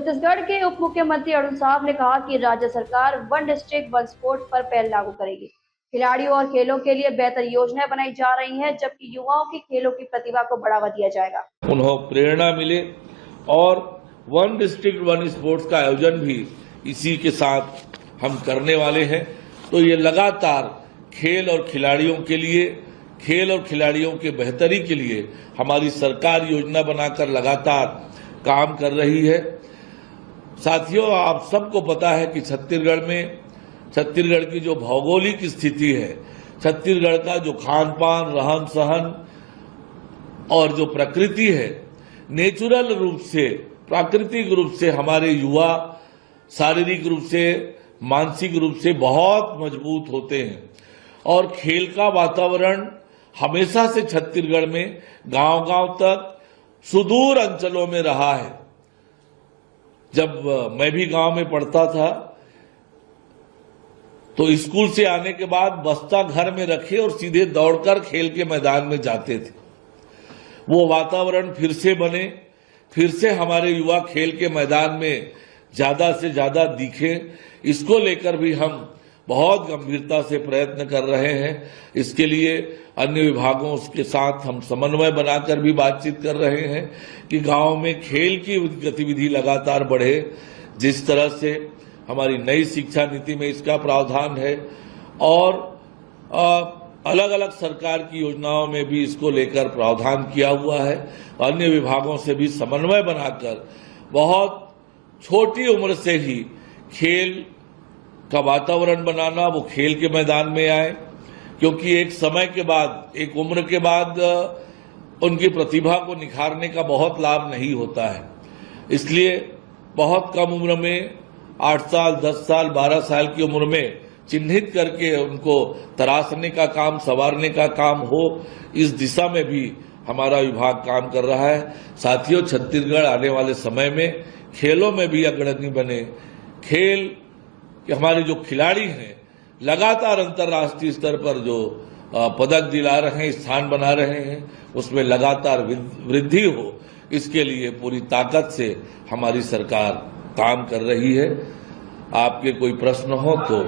छत्तीसगढ़ के उप मुख्यमंत्री अरुण साहब ने कहा कि राज्य सरकार वन डिस्ट्रिक्ट वन स्पोर्ट पर पहल लागू करेगी। खिलाड़ियों और खेलों के लिए बेहतर योजनाएं बनाई जा रही हैं, जबकि युवाओं की खेलों की प्रतिभा को बढ़ावा दिया जाएगा। उन्हें प्रेरणा मिले और वन डिस्ट्रिक्ट वन स्पोर्ट्स का आयोजन भी इसी के साथ हम करने वाले हैं। तो ये लगातार खेल और खिलाड़ियों के लिए, खेल और खिलाड़ियों के बेहतरी के लिए हमारी सरकार योजना बनाकर लगातार काम कर रही है। साथियों, आप सबको पता है कि छत्तीसगढ़ की जो भौगोलिक स्थिति है, छत्तीसगढ़ का जो खान पान, रहन सहन और जो प्रकृति है, नेचुरल रूप से, प्राकृतिक रूप से हमारे युवा शारीरिक रूप से, मानसिक रूप से बहुत मजबूत होते हैं। और खेल का वातावरण हमेशा से छत्तीसगढ़ में गांव-गांव तक, सुदूर अंचलों में रहा है। जब मैं भी गांव में पढ़ता था तो स्कूल से आने के बाद बस्ता घर में रखे और सीधे दौड़कर खेल के मैदान में जाते थे। वो वातावरण फिर से बने, फिर से हमारे युवा खेल के मैदान में ज्यादा से ज्यादा दिखे, इसको लेकर भी हम बहुत गंभीरता से प्रयत्न कर रहे हैं। इसके लिए अन्य विभागों के साथ हम समन्वय बनाकर भी बातचीत कर रहे हैं कि गांव में खेल की गतिविधि लगातार बढ़े। जिस तरह से हमारी नई शिक्षा नीति में इसका प्रावधान है और अलग अलग सरकार की योजनाओं में भी इसको लेकर प्रावधान किया हुआ है। अन्य विभागों से भी समन्वय बनाकर बहुत छोटी उम्र से ही खेल का वातावरण बनाना, वो खेल के मैदान में आए, क्योंकि एक समय के बाद, एक उम्र के बाद उनकी प्रतिभा को निखारने का बहुत लाभ नहीं होता है। इसलिए बहुत कम उम्र में 8 साल, 10 साल, 12 साल की उम्र में चिन्हित करके उनको तराशने का काम, संवारने का काम हो, इस दिशा में भी हमारा विभाग काम कर रहा है। साथियों, छत्तीसगढ़ आने वाले समय में खेलों में भी अग्रणी बने। खेल कि हमारे जो खिलाड़ी हैं लगातार अंतर्राष्ट्रीय स्तर पर जो पदक दिला रहे हैं, स्थान बना रहे हैं, उसमें लगातार वृद्धि हो, इसके लिए पूरी ताकत से हमारी सरकार काम कर रही है। आपके कोई प्रश्न हो तो